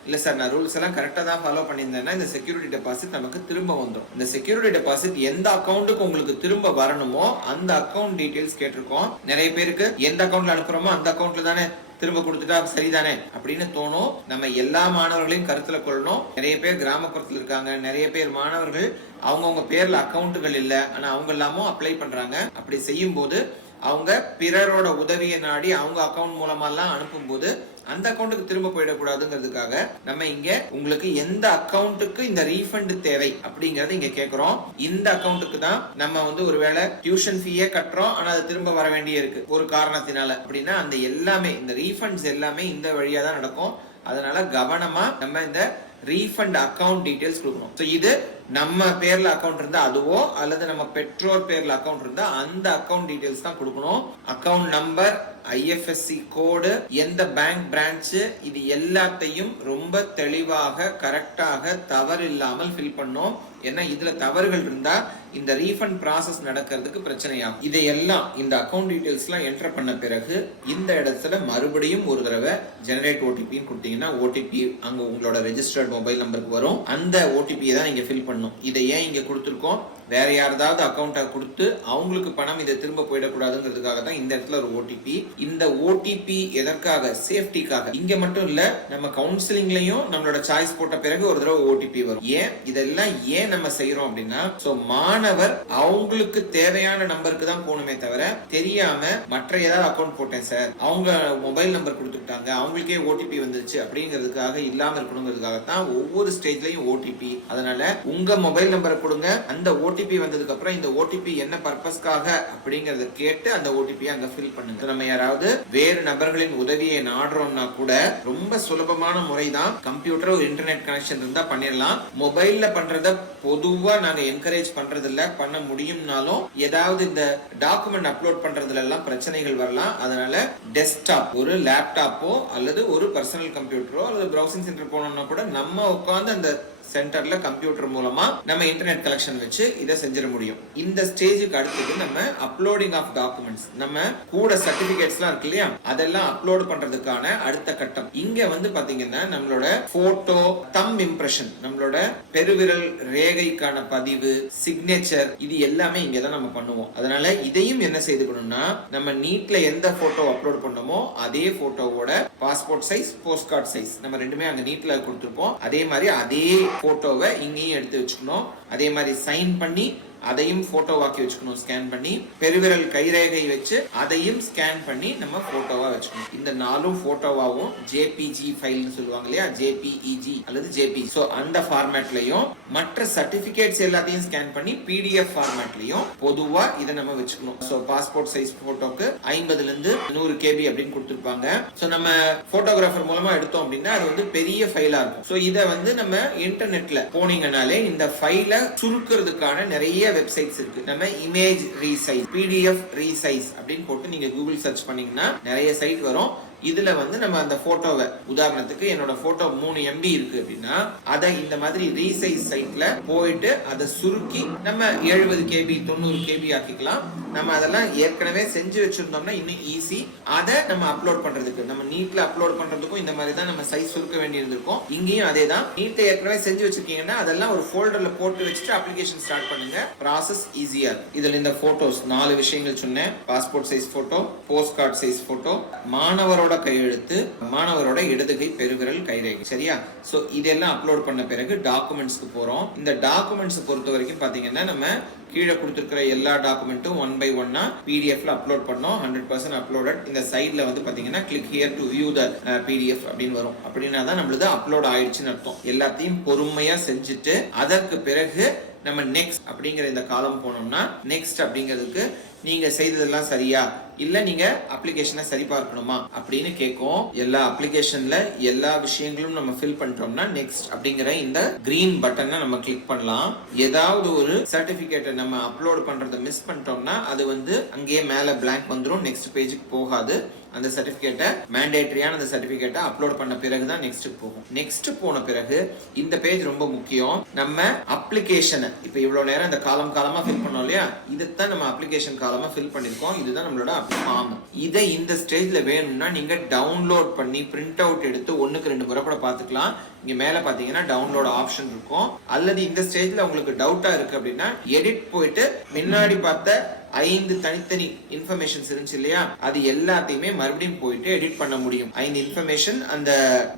இல்ல சார் நான் ரூல்ஸ் எல்லாம் கரெக்டா தான் ஃபாலோ பண்ணியிருந்தேன்னா இந்த செக்யூரிட்டி டெபாசிட் நமக்கு திரும்ப வந்துடும். இந்த செக்யூரிட்டி டெபாசிட் எந்த அக்கௌண்ட்டுக்கு உங்களுக்கு திரும்ப வரணுமோ அந்த அக்கௌண்ட் டீடைல்ஸ் கேட்டிருக்கோம். நிறைய பேருக்கு எந்த அக்கௌண்ட்ல அனுப்புறோமோ அந்த அக்கௌண்ட்ல தானே திரும்ப கொடுத்துட்டா சரிதானே அப்படின்னு தோணும். நம்ம எல்லா மாணவர்களையும் கருத்துல கொள்ளணும். நிறைய பேர் கிராமப்புறத்துல இருக்காங்க, நிறைய பேர் மாணவர்கள் அவங்கவுங்க பேர்ல அக்கௌண்ட்டுகள் இல்லை, ஆனா அவங்க எல்லாமும் அப்ளை பண்றாங்க. அப்படி செய்யும் போது அவங்க பிறரோட உதவியை நாடி அவங்க அக்கௌண்ட் மூலமாலாம் அனுப்பும்போது அந்த அக்கௌண்ட்டுக்கு திரும்ப போயிடக்கூடாதுங்கிறதுக்காக நம்ம இங்க உங்களுக்கு எந்த அக்கௌண்ட்டுக்கு இந்த ரீஃபண்ட் தேவை அப்படிங்கறத இங்க கேக்குறோம். இந்த அக்கௌண்ட்டுக்கு தான் நம்ம வந்து ஒருவேளை டியூஷன் ஃபீயே கட்டுறோம் ஆனா அது திரும்ப வர வேண்டிய இருக்கு ஒரு காரணத்தினால அப்படின்னா அந்த எல்லாமே இந்த ரீஃபண்ட்ஸ் எல்லாமே இந்த வழியா தான் நடக்கும். அதனால கவனமா நம்ம இந்த ரீஃபண்ட் அக்கௌண்ட் டீடைல்ஸ் கொடுக்கணும். ஸோ இது நம்ம பேர்ல அக்கௌண்ட் இருந்தா அதுவோ அல்லது நம்ம பெற்றோர் பேர்ல அக்கௌண்ட் இருந்தா அந்த அக்கௌண்ட் டீடைல்ஸ் தான் கொடுக்கணும். அக்கௌண்ட் நம்பர், ஐஎஃப்எஸ்சி கோடு, எந்த பேங்க் பிரான்ச், இது எல்லாத்தையும் ரொம்ப தெளிவாக கரெக்டாக தவறு இல்லாமல் ஃபில் பண்ணோம். ஏன்னா இதுல தவறுகள் இருந்தா இந்த ரீஃபண்ட் ப்ராசஸ் நடக்கிறதுக்கு பிரச்சனையாகும். இதையெல்லாம் இந்த அக்கௌண்ட் டீடைல்ஸ் எல்லாம் என்டர் பண்ண பிறகு இந்த இடத்துல மறுபடியும் ஒரு தடவை ஜெனரேட் ஓடிபின்னு கொடுத்தீங்கன்னா ஓடிபி அங்க உங்களோட ரெஜிஸ்டர்ட் மொபைல் நம்பருக்கு வரும். அந்த ஓடிபியை தான் நீங்க ஃபில் பண்ணும். இதை ஏன் இங்க கொடுத்துருக்கோம், வேற யாராவது அக்கௌண்ட்டை கொடுத்து அவங்களுக்கு பணம் இதை திரும்ப போயிடக்கூடாதுங்கிறதுக்காக தான் இந்த இடத்துல ஒரு ஓடிபி. இந்த ஓடிபி எதற்காக, சேஃப்டிக்காக. இங்க மட்டும் இல்ல நம்ம கவுன்சிலிங்லயும் நம்மளோட சாய்ஸ் போட்ட பிறகு ஒரு தடவை ஓடிபி வரும். ஏன் இதெல்லாம் ஏன் நம்ம செய்யறோம் அப்படின்னா சோ மாணவர் அவங்களுக்கு தேவையான நம்பருக்கு தான் போகணுமே தவிர தெரியாம மற்ற ஏதாவது அக்கௌண்ட் போட்டேன் சார் அவங்க மொபைல் நம்பர் கொடுத்துட்டாங்க அவங்களுக்கே ஓடிபி வந்துருச்சு அப்படிங்கிறதுக்காக இல்லாம இருக்கணுங்கிறதுக்காக தான் ஒவ்வொரு ஸ்டேஜ்லயும் ஓடிபி. அதனால உங்க மொபைல் நம்பரை கொடுங்க, அந்த ஓடிபி வந்ததுக்கு அப்புறம் இந்த ஓடிபி என்ன பர்பஸ்க்காக அப்படிங்கறத கேட்டு அந்த ஓடிபி அங்க ஃபில் பண்ணுங்க. நம்ம யாராவது வேறு நபர்களின் உதவியை நாடுறோம்னா கூட ரொம்ப சுலபமான முறை தான். கம்ப்யூட்டர் ஒரு இன்டர்நெட் கனெக்ஷன் இருந்தா பண்ணிடலாம். மொபைல்ல பண்றத பொதுவா நாங்க என்கரேஜ் பண்றது இல்ல, பண்ண முடியும்னாலும் ஏதாவது இந்த டாக்குமெண்ட் அப்லோட் பண்றதுல எல்லாம் பிரச்சனைகள் வரலாம். அதனால டெஸ்க்டாப், ஒரு லேப்டாப்போ அல்லது ஒரு பர்சனல் கம்ப்யூட்டரோ அல்லது பிரவுசிங் சென்டர் போனோம்னா கூட நம்ம உட்கார்ந்து அந்த சென்டர்ல கம்ப்யூட்டர் மூலமா நம்ம இன்டர்நெட் கனெக்ஷன் வச்சு இதை செஞ்சிட முடியும். இந்த ஸ்டேஜுக்கு அடுத்தது நம்ம அப்லோடிங் ஆஃப் டாக்குமெண்ட்ஸ், நம்ம கூட சர்டிபிகேட்ஸ்லாம் இருக்கு இல்லையா அதெல்லாம் அப்லோட் பண்றதுக்கான அடுத்த கட்டம். இங்க வந்து பாத்தீங்கன்னா நம்மளோட போட்டோ, தம் இம்ப்ரெஷன், நம்மளோட பெருவிரல் ரேகைக்கான பதிவு, சிக்னேச்சர், இது எல்லாமே இங்க தான் நம்ம பண்ணுவோம். அதனால இதையும் என்ன செய்துக்கணும்னா நம்ம நீட்ல எந்த போட்டோ அப்லோட் பண்ணோமோ அதே போட்டோவோட passport size, post card size நம்ம ரெண்டுமே அங்க நீட்ல கொடுத்துருப்போம். அதே மாதிரி அதே போட்டோவை இங்கேயும் எடுத்து வச்சுக்கணும். அதே மாதிரி சைன் பண்ணி அதையும் போட்டோவாக்கி வச்சுக்கணும் ஸ்கேன் பண்ணி. பெருவிரல் கைரேகை வச்சு அதையும் ஸ்கேன் பண்ணி நம்ம போட்டோவா வச்சுக்கணும். இந்த 4 போட்டோவாவும் ஜேபிஜி ஃபைல்னு சொல்லுவாங்க இல்லையா, ஜேபிஇஜி அல்லது ஜேபிஜி. ஸோ அந்த ஃபார்மேட்லையும் மற்ற சர்டிபிகேட்ஸ் எல்லாத்தையும் ஸ்கேன் பண்ணி பிடிஎஃப் ஃபார்மேட்லையும் பொதுவா இதை நம்ம வச்சுக்கணும். ஸோ பாஸ்போர்ட் சைஸ் போட்டோக்கு 50ல இருந்து 100 KB அப்படின்னு கொடுத்துருப்பாங்க. ஸோ நம்ம போட்டோகிராஃபர் மூலமா எடுத்தோம் அப்படின்னா அது வந்து பெரிய ஃபைலா இருக்கும். ஸோ இதை வந்து நம்ம இன்டர்நெட்ல போனீங்கனாலே இந்த ஃபைலை சுருக்கிறதுக்கான நிறைய வெப்சைட்ஸ் இருக்கு. நம்ம இமேஜ் ரீசைஸ், பிடிஎஃப் ரீசைஸ் அப்படின்னு போட்டு நீங்க கூகுள் சர்ச் பண்ணீங்கன்னா நிறைய சைட் வரும். இதுல வந்து நம்ம அந்த போட்டோவை, உதாரணத்துக்கு என்னோட போட்டோ 3 MB இருக்கு அப்படின்னா அதை இந்த மாதிரி ரீசைஸ் சைட்ல போயிட்டு அதை சுருக்கி நம்ம 70 KB 90 KB ஆக்கிக்கலாம். நம்ம அதெல்லாம் ஏற்கனவே செஞ்சு வச்சிருந்தோம்னா இன்னும் ஈஸி. அதை நம்ம அப்லோட் பண்றதுக்கு, நம்ம நீட்ல அப்லோட் பண்றதுக்கும் இந்த மாதிரி தான் நம்ம சைஸ் சுருக்க வேண்டியிருந்திருக்கும். இங்கேயும் அதே தான். நீட்டை ஏற்கனவே செஞ்சு வச்சிருக்கீங்கன்னா அதெல்லாம் ஒரு ஃபோல்டர்ல போட்டு வச்சுட்டு அப்ளிகேஷன் ஸ்டார்ட் பண்ணுங்க. ப்ராசஸ் ஈஸியா இருக்கு. இதுல இந்த போட்டோஸ் 4 விஷயங்கள் சொன்னேன். Passport size photo, post card size photo, மாணவரோட கையெழுத்து, மாணவரோட இடதுகை பெருவிரல் கைரேகை. சரியா? சோ இதெல்லாம் அப்லோட் பண்ண பிறகு டாக்குமெண்ட்ஸ்க்கு போறோம். இந்த டாக்குமெண்ட்ஸ் பொறுத்த வரைக்கும் பாத்தீங்கன்னா நம்ம கீழே கொடுத்திருக்கிற எல்லா டாக்குமெண்ட்டும் 1 by 1 பிடிஎஃப்ல அப்லோட் பண்ணோம். 100% அப்லோடட். இந்த சைட்ல வந்து பாத்தீங்கன்னா click here to view the PDF அப்படின்னு வரும். அப்படின்னா தான் நம்மளுது அப்லோட் ஆயிடுச்சுன்னு அர்த்தம். எல்லாத்தையும் பொறுமையா செஞ்சுட்டு அதற்கு பிறகு நம்ம நெக்ஸ்ட் அப்படிங்கிற இந்த காலம் போனோம்னா, நெக்ஸ்ட் அப்படிங்கிறதுக்கு நீங்க செய்ததெல்லாம் சரியா இல்ல நீங்க அப்ளிகேஷனை சரி பார்க்கணுமா அப்படின்னு கேட்கும். எல்லா அப்ளிகேஷன்ல எல்லா விஷயங்களும் நம்ம ஃபில் பண்ணிட்டோம்னா நெக்ஸ்ட் அப்படிங்கிற இந்த கிரீன் பட்டனை நம்ம கிளிக் பண்ணலாம். ஏதாவது ஒரு சர்டிபிகேட்டை நம்ம அப்லோட் பண்றதை மிஸ் பண்ணிட்டோம்னா அது வந்து அங்கேயே மேல பிளாங்க் வந்துடும், நெக்ஸ்ட் பேஜுக்கு போகாது. அந்த சர்டிபிகேட்டை மேண்டேட்டரியான அந்த சர்டிபிகேட்டை அப்லோட் பண்ண பிறகுதான் நெக்ஸ்ட் போகும். நெக்ஸ்ட் போன பிறகு இந்த பேஜ் ரொம்ப முக்கியம். நம்ம அப்ளிகேஷனை இப்ப இவ்வளவு நேரம் இந்த காலமா ஃபில் பண்ணோம் இல்லையா, இதைத்தான் நம்ம அப்ளிகேஷன் காலமா ஃபில் பண்ணிருக்கோம். இதுதான் நம்மளோட ஃபார்ம். இதை இந்த ஸ்டேஜ்ல வேணும்னா நீங்க டவுன்லோட் பண்ணி பிரிண்ட் அவுட் எடுத்து 1க்கு 2 முறை கூட பாத்துக்கலாம். இங்க மேல பாத்தீங்கன்னா டவுன்லோட் ஆப்ஷன் இருக்கும். அல்லது இந்த ஸ்டேஜ்ல உங்களுக்கு டவுட்டா இருக்கு அப்படின்னா எடிட் போயிட்டு முன்னாடி பார்த்த 5 தனித்தனி இன்ஃபர்மேஷன்ஸ் இருந்துச்சு இல்லையா, அது எல்லாத்தையுமே மறுபடியும் போயிட்டு எடிட் பண்ண முடியும். 5 இன்ஃபர்மேஷன் அந்த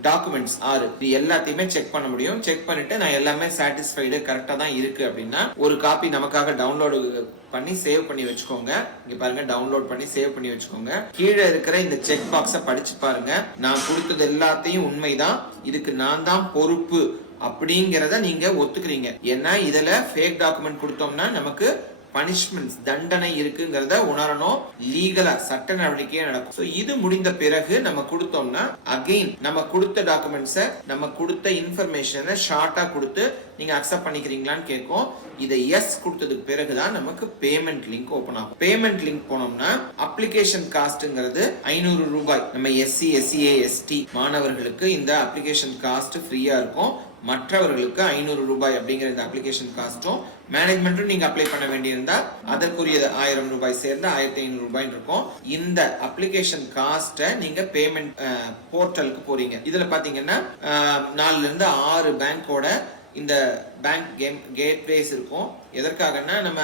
டாக்குமெண்ட்ஸ் 6 இது எல்லாத்தையுமே செக் பண்ண முடியும். செக் பண்ணிட்டு நான் எல்லாமே சாட்டிஸ்ஃபைடு கரெக்டா தான் இருக்கு அப்படின்னா ஒரு காப்பி நமக்காக டவுன்லோடு பண்ணி சேவ் பண்ணி வச்சுக்கோங்க. இங்க பாருங்க, டவுன்லோட் பண்ணி சேவ் பண்ணி வச்சுக்கோங்க. கீழே இருக்கிற இந்த செக் பாக்ஸை படிச்சு பாருங்க. நான் கொடுத்தது எல்லாத்தையும் உண்மைதான், இதுக்கு நான் தான் பொறுப்பு அப்படிங்கிறத நீங்க ஒத்துக்கிறீங்க. ஏன்னா இதுல ஃபேக் டாக்குமெண்ட் கொடுத்தோம்னா நமக்கு பனிஷ்மெண்ட்ஸ், தண்டனை இருக்குங்கிறத உணரணும். லீகலா சட்ட நடவடிக்கையே நடக்கும். சோ இது முடிந்த பிறகு நம்ம கொடுத்தோம்னா அகைன் நம்ம கொடுத்த டாக்குமெண்ட்ஸை, நம்ம கொடுத்த இன்ஃபர்மேஷனை ஷார்ட்டா கொடுத்து நீங்க அக்செப்ட் பண்ணிக்கிறீங்களான்னு கேட்கும். இதை எஸ் கொடுத்ததுக்கு பிறகுதான் நமக்கு பேமெண்ட் லிங்க் ஓபன் ஆகும். பேமெண்ட் லிங்க் போனோம்னா அப்ளிகேஷன் காஸ்ட்ங்கிறது 500 ரூபாய். நம்ம SC SCA ST மாணவர்களுக்கு இந்த அப்ளிகேஷன் காஸ்ட் ஃப்ரீயா இருக்கும். மற்றவர்களுக்கு 500 ரூபாய் அப்படிங்கிற இந்த அப்ளிகேஷன் காஸ்டும் மேனேஜ்மெண்ட்டும் நீங்க அப்ளை பண்ண வேண்டியிருந்தா அதற்குரிய 1000 ரூபாய் சேர்ந்து 1500 ரூபாய் இருக்கும். இந்த அப்ளிகேஷன் காஸ்ட்டை நீங்க பேமெண்ட் போர்ட்டலுக்கு போறீங்க. இதுல பாத்தீங்கன்னா 4ல இருந்து 6 பேங்கோட இந்த பேங்க் கேட்வேஸ் இருக்கும். எதற்காகனா நம்ம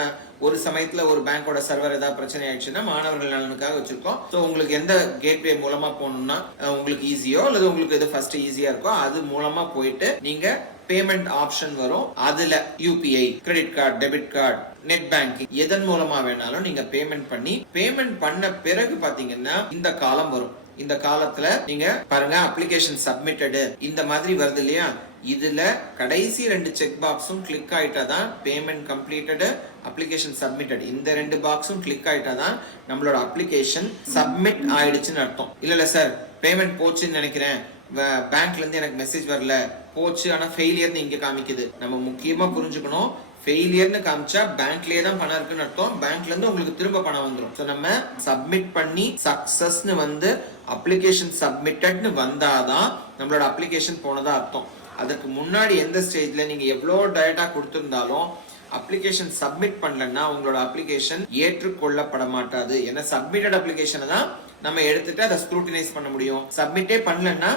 ஒரு சமயத்துல ஒரு பேங்கோட சர்வர் ஏதாவது பிரச்சனை ஆயிடுச்சுன்னா மாணவர்கள் நலனுக்காக வச்சிருக்கோம். ஸோ உங்களுக்கு எந்த கேட்வே மூலமா போகணும்னா உங்களுக்கு ஈஸியோ அல்லது உங்களுக்கு எது ஃபர்ஸ்ட் ஈஸியா இருக்கோ அது மூலமா போயிட்டு நீங்க பேமெண்ட் ஆப்ஷன் வரும். அதுல UPI, credit card, debit card, net banking எதன் மூலமா வேணாலும் நீங்க பேமெண்ட் பண்ணி, பேமெண்ட் பண்ண பிறகு பாத்தீங்கன்னா இந்த காலம் வரும். இந்த காலத்துல நீங்க பாருங்க அப்ளிகேஷன் சப்மிட்டடு இந்த மாதிரி வருது இல்லையா, இதுல கடைசி 2 செக் பாக்ஸும் கிளிக் ஆயிட்டாதான் பேமெண்ட் கம்ப்ளீட்டடு, அப்ளிகேஷன் சப்மிட்டட் இந்த 2 பாக்ஸும் கிளிக் ஆயிட்டாதான் நம்மளோட அப்ளிகேஷன் சப்மிட் ஆயிடுச்சுன்னு அர்த்தம். இல்ல சார் பேமெண்ட் போச்சுன்னு நினைக்கிறேன், பேங்க்ல இருந்து எனக்கு மெசேஜ் வரல, போச்சு ஆனா ஃபெயிலியர்னு இங்க காமிக்குது. நம்ம முக்கியமா புரிஞ்சுக்கணும், ஃபெயிலியர்னு காமிச்சா பேங்க்லயே தான் பணம் இருக்குன்னு அர்த்தம். பேங்க்ல இருந்து உங்களுக்கு திரும்ப பணம் வந்துடும். ஸோ நம்ம சப்மிட் பண்ணி சக்சஸ்னு வந்து அப்ளிகேஷன் சப்மிட்டட்னு வந்தாதான் நம்மளோட அப்ளிகேஷன் போனதா அர்த்தம். அதுக்கு முன்னாடி எந்த ஸ்டேஜ்ல நீங்க எவ்வளோ டேட்டா கொடுத்திருந்தாலும் அப்ளிகேஷன் சப்மிட் பண்ணலன்னா உங்களோட அப்ளிகேஷன் ஏற்றுக்கொள்ளப்பட மாட்டாது. ஏன்னா சப்மிட்டட் அப்ளிகேஷனை தான் நம்ம எடுத்துட்டு அதை ஸ்க்ரூட்டினைஸ் பண்ண முடியும். சப்மிட்டே பண்ணலன்னா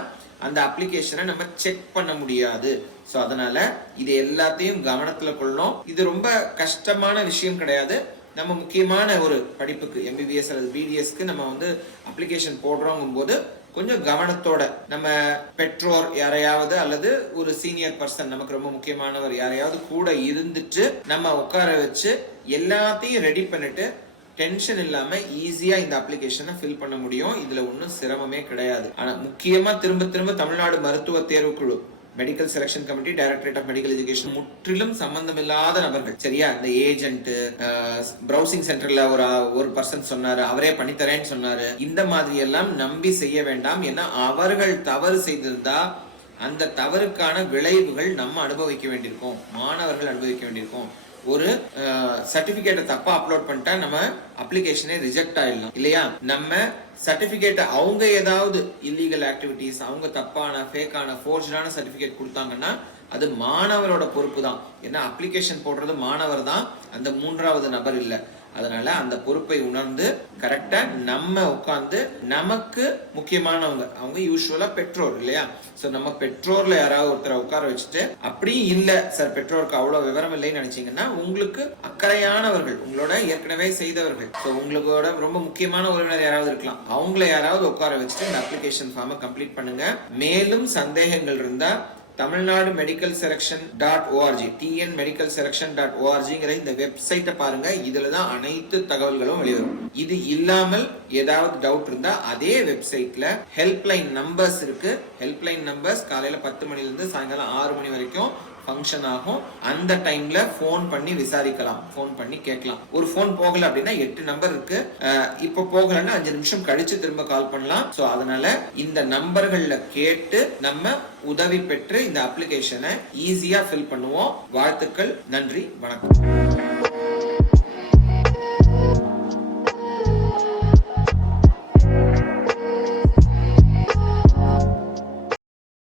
அந்த அப்ளிகேஷனை நம்ம செக் பண்ண முடியாது. ஸோ அதனால இது எல்லாத்தையும் கவனத்துல கொள்ளணும். இது ரொம்ப கஷ்டமான விஷயம் கிடையாது. நம்ம முக்கியமான ஒரு படிப்புக்கு MBBS அல்லது BDSக்கு நம்ம வந்து அப்ளிகேஷன் போடுறோங்கும் போது கொஞ்சம் கவனத்தோட நம்ம பெற்றோர் யாரையாவது அல்லது ஒரு சீனியர் பர்சன் நமக்கு ரொம்ப முக்கியமானவர் யாரையாவது கூட இருந்துட்டு நம்ம உட்கார வச்சு எல்லாத்தையும் ரெடி பண்ணிட்டு டென்ஷன் இல்லாம ஈஸியா இந்த அப்ளிகேஷனை ஃபில் பண்ண முடியும். இதுல ஒன்றும் சிரமமே கிடையாது. ஆனா முக்கியமா திரும்ப தமிழ்நாடு மருத்துவ தேர்வுக்குழு, medical selection committee, directorate of medical education முற்றிலும் சம்பந்தம் இல்லாத நபர்கள், சரியா? இந்த ஏஜென்ட், பிரவுசிங் சென்டர்ல ஒரு பர்சன் சொன்னாரு, அவரே பண்ணித்தரேன்னு சொன்னாரு, இந்த மாதிரி எல்லாம் நம்பி செய்ய வேண்டாம். ஏன்னா அவர்கள் தவறு செய்திருந்தா அந்த தவறுக்கான விளைவுகள் நம்ம அனுபவிக்க வேண்டியிருக்கும், மாணவர்கள் அனுபவிக்க வேண்டியிருக்கும். ஒரு சர்டிபிகேட்டை தப்பா அப்லோட் பண்ணிட்டா நம்ம அப்ளிகேஷனே ரிஜெக்ட் ஆயிடலாம் இல்லையா? நம்ம சர்டிபிகேட்டை அவங்க ஏதாவது இல்லீகல் ஆக்டிவிட்டிஸ், அவங்க தப்பான ஃபேக்கான ஃபோர்ஜான சர்டிபிகேட் கொடுத்தாங்கன்னா அது மாணவரோட பொறுப்பு தான். ஏன்னா அப்ளிகேஷன் போடுறது மாணவர் தான், அந்த மூன்றாவது நபர் இல்லை. அதனால அந்த பொறுப்பை உணர்ந்து கரெக்டா நம்ம உட்கார்ந்து, நமக்கு முக்கியமானவங்க அவங்க யூஸ்வலா பெற்றோர் இல்லையா? சோ நம்ம பெற்றோர்ல யாராவது ஒருத்தரை உட்கார வச்சுட்டு, அப்படியும் இல்ல சார் பெற்றோருக்கு அவ்வளவு விவரம் இல்லைன்னு நினைச்சீங்கன்னா உங்களுக்கு அக்கறையானவர்கள், உங்களோட ஏற்கனவே செய்தவர்கள், ஸோ உங்களோட ரொம்ப முக்கியமான உறவினர் யாராவது இருக்கலாம், அவங்கள யாராவது உட்கார வச்சுட்டு இந்த அப்ளிகேஷன் ஃபார்மை கம்ப்ளீட் பண்ணுங்க. மேலும் சந்தேகங்கள் இருந்தா தமிழ்நாடு மெடிக்கல் செலக்ஷன் .org tnmedicalselection.orgங்கிற இந்த வெப்சைட்டை பாருங்க. இதுல தான் அனைத்து தகவல்களும் வெளிவரும். இது இல்லாமல் ஏதாவது டவுட் இருந்தா அதே வெப்சைட்ல ஹெல்ப்லைன் நம்பர்ஸ் இருக்கு. ஹெல்ப்லைன் நம்பர்ஸ் காலையில 10 மணில இருந்து சாயங்காலம் 6 மணி வரைக்கும் ஃபங்க்ஷன் ஆகும். அந்த டைம்ல போன் பண்ணி விசாரிக்கலாம், போன் பண்ணி கேட்கலாம். ஒரு போன் போகல அப்படின்னா 8 நம்பர் இருக்கு. இப்ப போகலன்னா 5 நிமிஷம் கழிச்சு திரும்ப கால் பண்ணலாம். சோ அதனால இந்த நம்பர்கள்ல கேட்டு நம்ம உதவி பெற்று இந்த அப்ளிகேஷனை ஈஸியா ஃபில் பண்ணுவோம். வாழ்த்துக்கள், நன்றி, வணக்கம்.